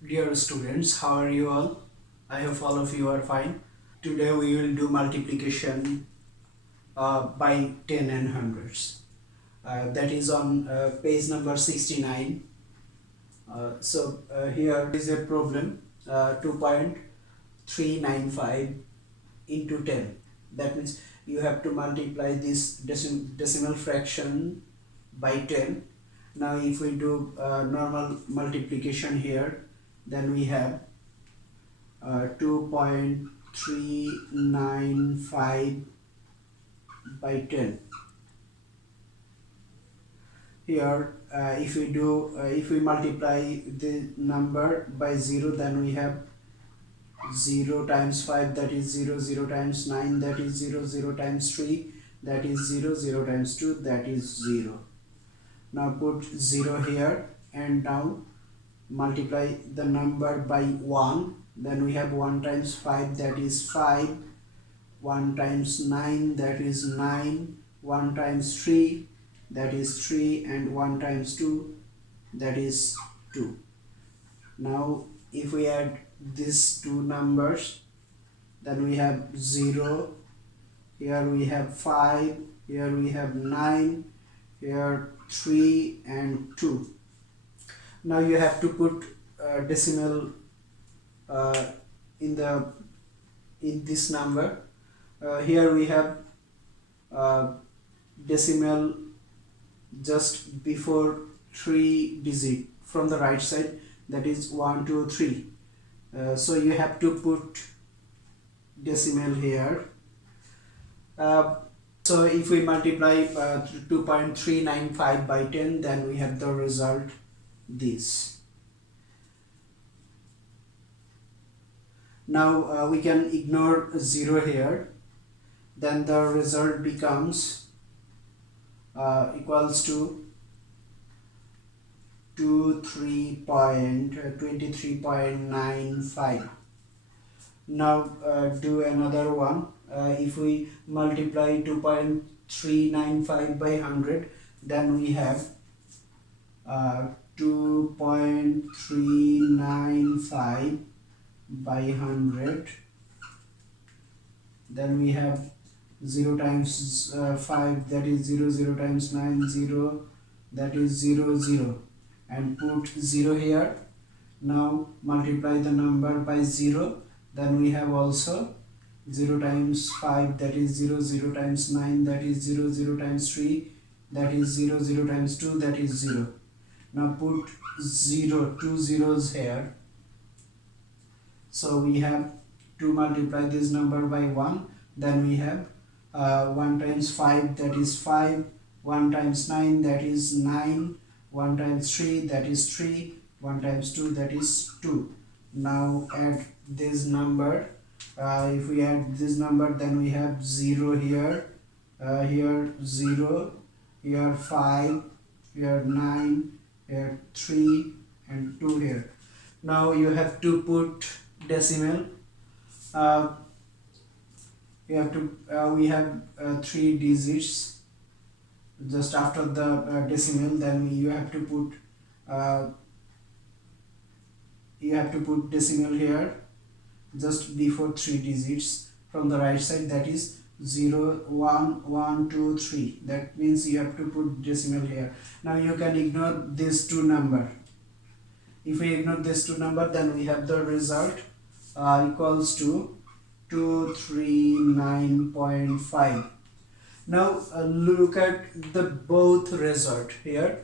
Dear students, how are you all? I hope all of you are fine. Today we will do multiplication by 10 and hundreds. That is on page number 69. Here is a problem, 2.395 into 10. That means you have to multiply this decimal fraction by 10. Now if we do normal multiplication here, then we have 2.395 by 10. Here if we multiply the number by 0, then we have 0 times 5, that is 0, 0 times 9, that is 0, 0 times 3, that is 0, 0 times 2, that is 0. Now put 0 here and now multiply the number by 1. Then we have 1 times 5, that is 5, 1 times 9, that is 9, 1 times 3, that is 3, and 1 times 2, that is 2. Now if we add these two numbers, then we have 0, here we have 5, here we have 9, here 3 and 2. Now you have to put decimal in this number. Here we have decimal just before 3 digit from the right side, that is 1 2 3. So you have to put decimal here. So if we multiply 2.395 by 10, then we have the result this. Now we can ignore 0 here, then the result becomes equals to 23.95. Now do another one. If we multiply 2.395 by 100, then we have 2.395 by 100. Then we have 0 times 5, that is 0, 0 times 9, 0, that is 0, 0, and put 0 here. Now multiply the number by 0, then we have also 0 times 5, that is 0, 0 times 9, that is 0, 0 times 3, that is 0, 0 times 2, that is 0. Now put 0, 2 zeros here. So we have to multiply this number by 1, then we have 1 times 5, that is 5, 1 times 9, that is 9, 1 times 3, that is 3, 1 times 2, that is 2. Now add this number. If we add this number, then we have 0 here, here 0, here 5, here 9, here 3 and 2 here. Now you have to put decimal. We have 3 digits just after the decimal. Then you have to put decimal here just before 3 digits from the right side, that is 0 1 1 2 3. That means you have to put decimal here. Now you can ignore these two number. If we ignore these two number, then we have the result equals to 239.5. Now look at the both result here.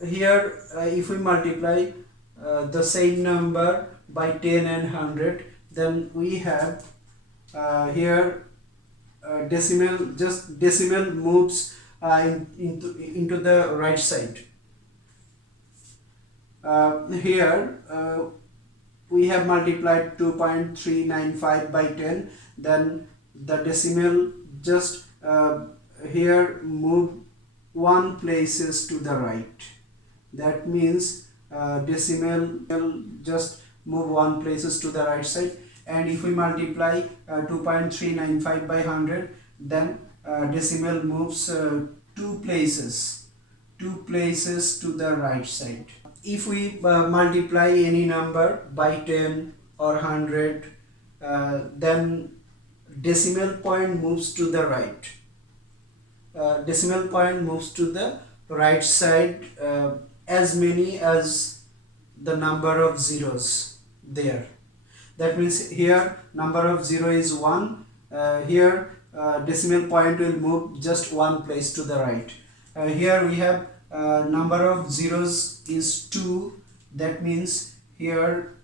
If we multiply the same number by 10 and 100, then we have here decimal moves into the right side. Here we have multiplied 2.395 by 10, then the decimal just here move 1 places to the right. That means decimal just move 1 places to the right side. And if we multiply 2.395 by 100, then decimal moves 2 places to the right side. if we multiply any number by 10 or 100, then decimal point moves to the right. Decimal point moves to the right side as many as the number of zeros there. That means here number of 0 is 1. Here decimal point will move just one place to the right. Here we have number of zeros is 2. That means here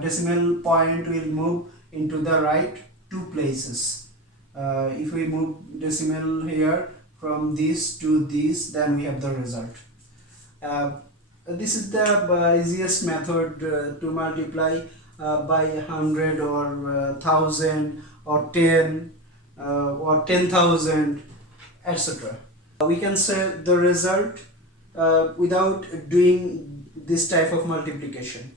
decimal point will move into the right 2 places. If we move decimal here from this to this, then we have the result. This is the easiest method to multiply by 100 or 1000 or 10 or 10,000, etc. We can say the result without doing this type of multiplication.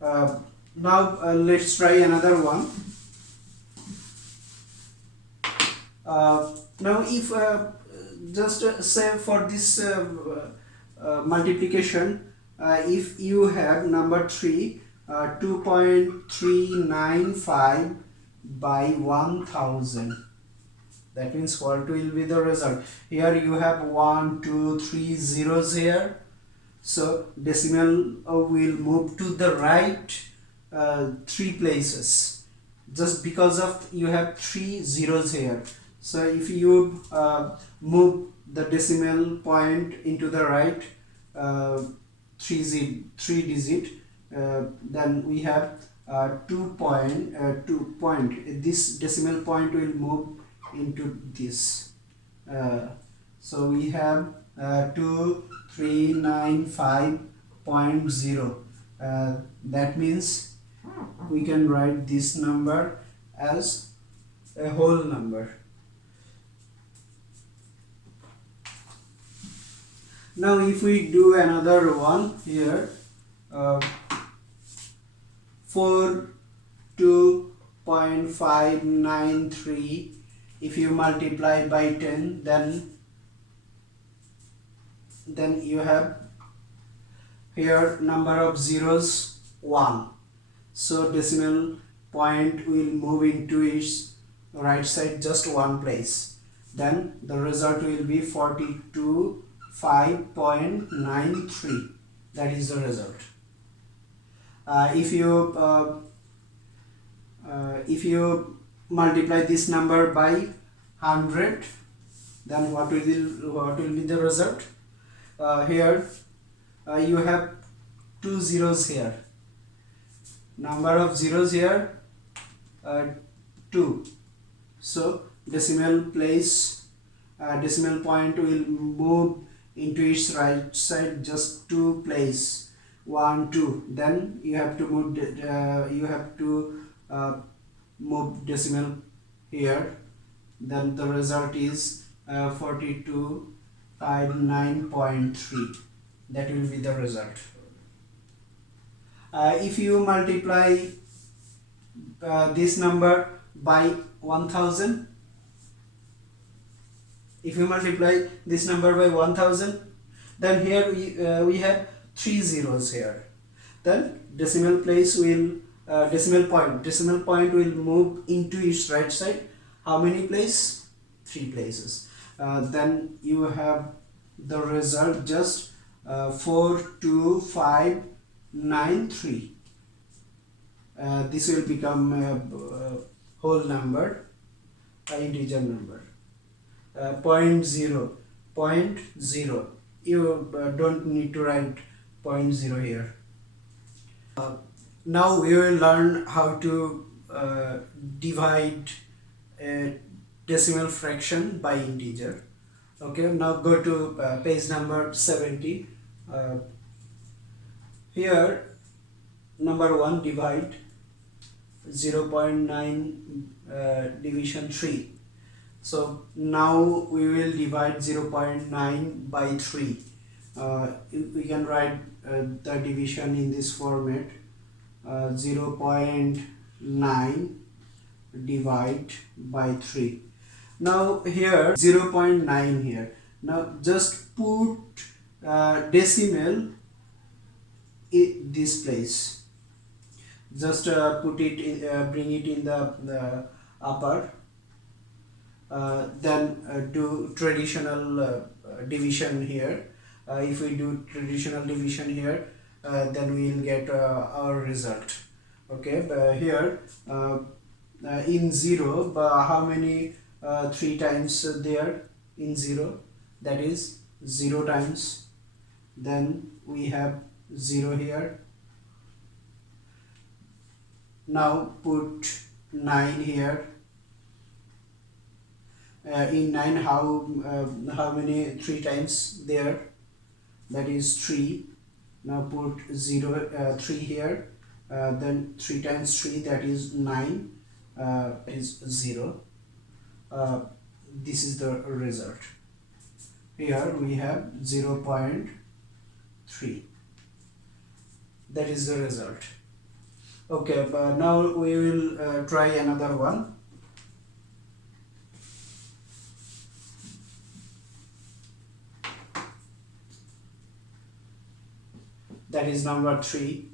Now let's try another one. Now if just say for this multiplication, if you have number 3, 2.395 by 1000, that means what will be the result? Here you have 1 2 3 zeros here, so decimal will move to the right 3 places just because of you have 3 zeros here. So if you move the decimal point into the right 3 digit, then we have 2 point. This decimal point will move into this. So we have 2395.0. That means we can write this number as a whole number. Now if we do another one here, 42.593, if you multiply by 10, then you have here number of zeros 1, so decimal point will move into its right side just one place. Then the result will be 42.593. that is the result. If you multiply this number by 100, then what will be the result? Here you have 2 zeros here, number of zeros here 2, so decimal point will move into its right side just 2 place, 1 2. Then you have to move decimal here, then the result is 4259.3. that will be the result. If you multiply this number by 1000, then here we have 3 zeros here. Then decimal point will move into its right side. How many places? 3 places. Then you have the result just 42593. This will become a whole number, integer number. Point zero. You don't need to write 0.0 here. Now we will learn how to divide a decimal fraction by integer. Okay, now go to page number 70. Here number 1, divide 0.9 division 3. So now we will divide 0.9 by 3. We can write the division in this format. 0.9 divide by 3. Now here 0.9 here. Now just put decimal this place. Just put it in, bring it in the upper, then do traditional division here. If we do traditional division here, then we will get our result. Okay, but here in 0, how many 3 times there in 0? That is 0 times, then we have 0 here. Now put 9 here. In 9, how many 3 times there? That is 3. Now put 3 here, then 3 times 3, that is 9, is 0. This is the result. Here we have 0.3. That is the result. Okay, but now we will try another one. That is number 3.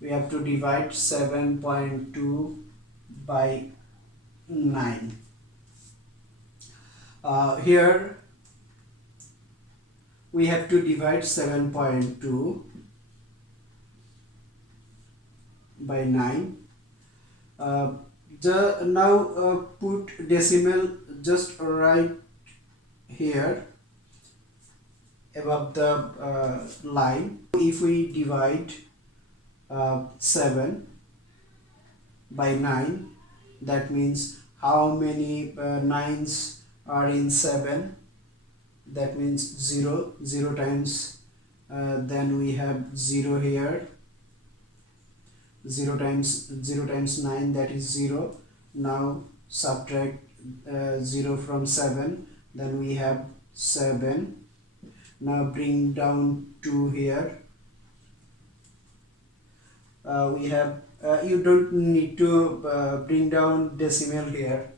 We have to divide 7.2 by 9. Here we have to divide 7.2 by 9. Now put decimal just right here above the line. If we divide 7 by 9, that means how many 9s are in 7? That means 0. 0 times, then we have 0 here. 0 times 9, that is 0. Now subtract 0 from 7, then we have 7. Now bring down 2 here. We have you don't need to bring down decimal here,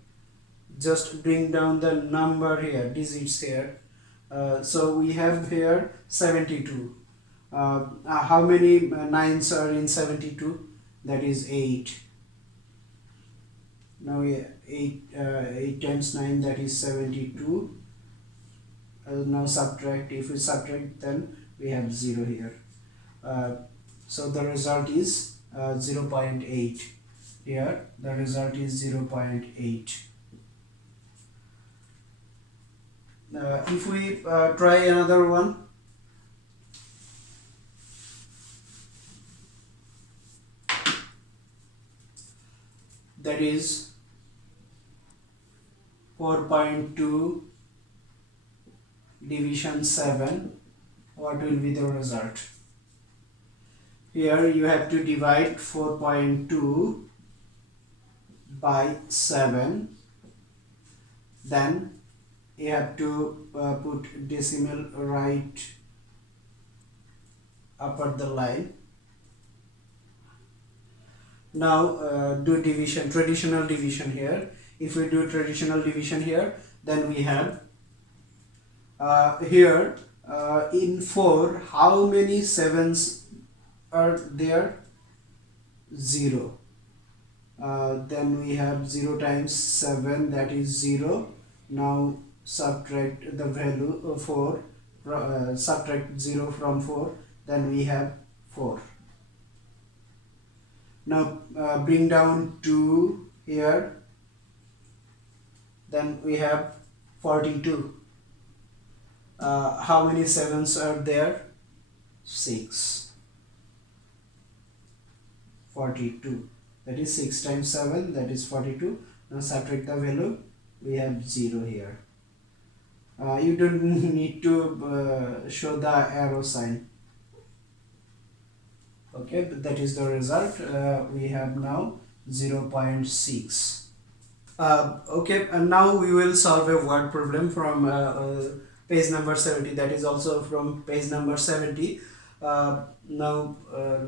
just bring down the number here, digits here. So we have here 72. How many 9s are in 72? That is 8. Now 8 times 9, that is 72. Now subtract. If we subtract, then we have 0 here. So the result is 0.8. Here the result is 0.8. If we try another one, that is 4.2 division 7, what will be the result? Here you have to divide 4.2 by 7, then you have to put decimal right upper the line. Now do division, traditional division here. If we do traditional division here, then we have here in 4, how many 7s are there? 0. Then we have 0 times 7, that is 0. Now subtract the value 4, subtract 0 from 4, then we have 4. Now bring down 2 here, then we have 42. How many 7s are there? 6. 42. That is 6 times 7, that is 42. Now subtract the value, we have 0 here. You don't need to show the arrow sign. Okay, but that is the result. We have now 0.6. Okay, and now we will solve a word problem from page number 70. That is also from page number 70. Now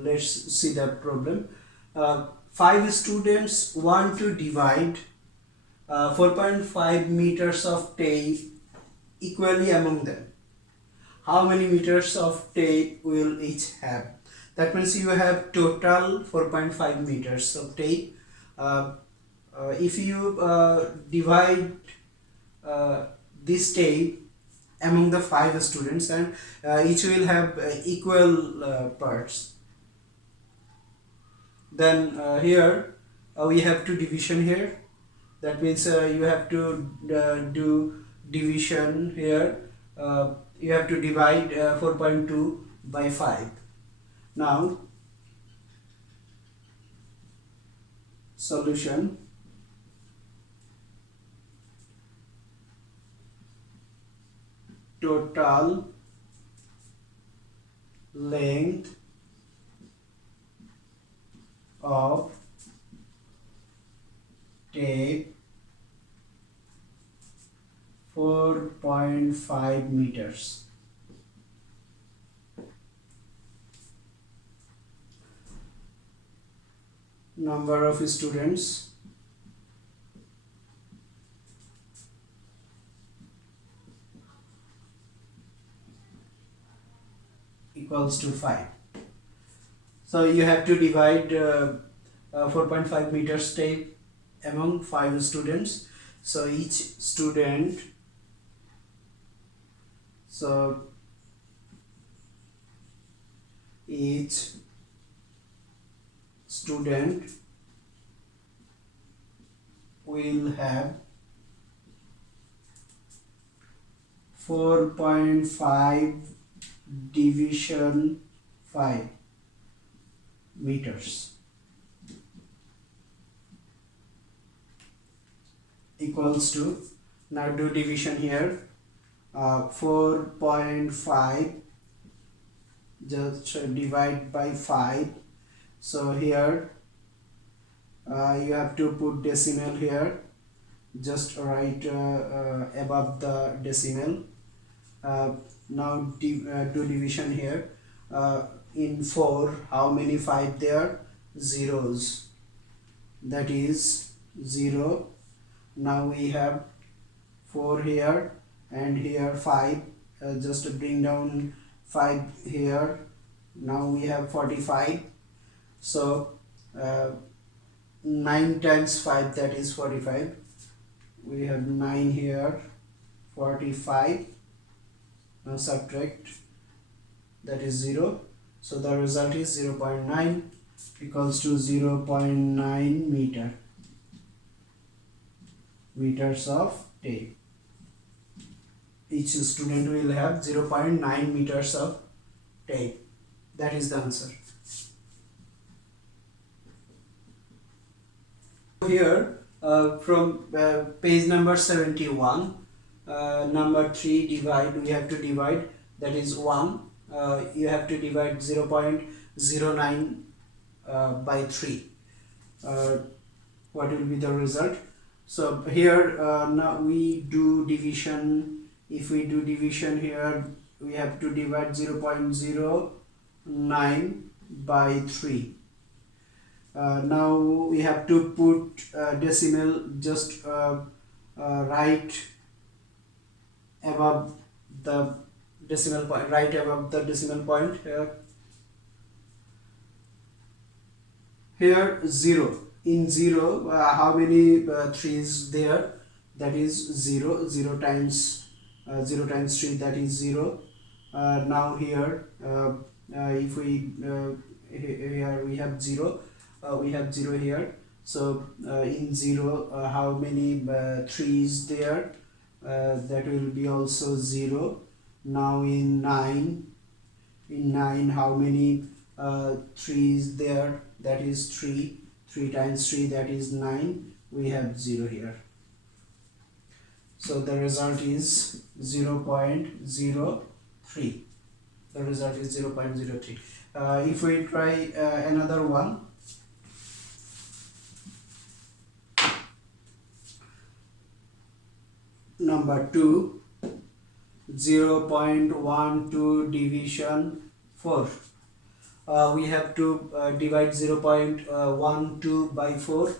let's see the problem. 5 students want to divide 4.5 meters of tape equally among them. How many meters of tape will each have? That means you have total 4.5 meters of tape. uh, if you divide this tape among the 5 students, and each will have equal parts, then here we have two division here. That means you have to do division here. You have to divide 4.2 by 5. Now solution: total length of tape 4.5 meters. Number of students equals to 5. So you have to divide 4.5 meters tape among 5 students. So each student, so each student will have 4.5 division 5 meters equals to, now do division here, 4.5 just divide by 5. So here you have to put decimal here, just write above the decimal. Now do division here. In 4, how many 5 there? Zeros, that is 0. Now we have 4 here and here 5. Just bring down 5 here. Now we have 45. So 9 times 5, that is 45. We have 9 here, 45. Now subtract, that is 0. So the result is 0.9 equals to 0.9 meters of tape. Each student will have 0.9 meters of tape. That is the answer. Here from page number 71, number 3, divide, we have to divide, that is 1. You have to divide 0.09 by 3. What will be the result? So here now we do division. If we do division here, we have to divide 0.09 by 3. Now we have to put decimal, just right above the decimal point, right above the decimal point here. Here 0. In 0, how many 3's there? That is 0. 0 times 3, that is 0. Now here if we here we have 0. We have 0 here. So in 0, how many 3's there? That will be also 0. Now in 9, how many 3's there? That is 3. 3 times 3, that is 9. We have 0 here. So the result is 0.03. The result is 0.03. If we try another one, number 2, 0.12 division 4. We have to divide 0.12 by 4.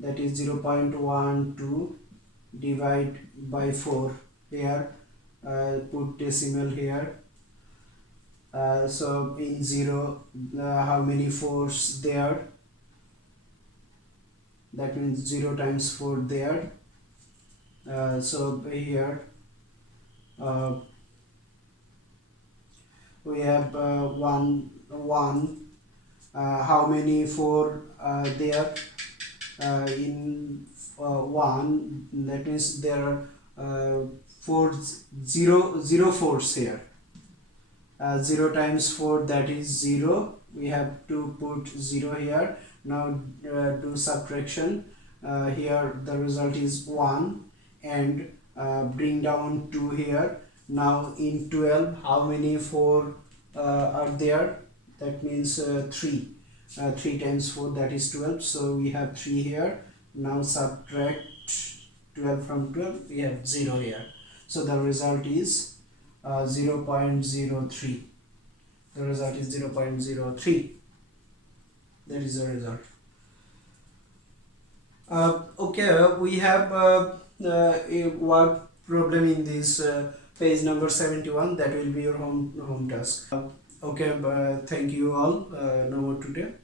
That is 0.12 divide by 4. Here put decimal here. So in 0, how many 4s there? That means 0 times 4 there. So here uh, we have 1. How many 4 there? In 1, that means there are 4 0 fours here. 0 times 4, that is 0. We have to put 0 here. Now do subtraction. Here the result is 1, and bring down 2 here. Now in 12, how many 4 are there? That means 3. 3 times 4, that is 12. So we have 3 here. Now subtract 12 from 12, we have 0 here. So the result is 0.03. The result is 0.03. That is the result. Okay, we have a word problem in this page number 71. That will be your home task. Okay, thank you all. No more today.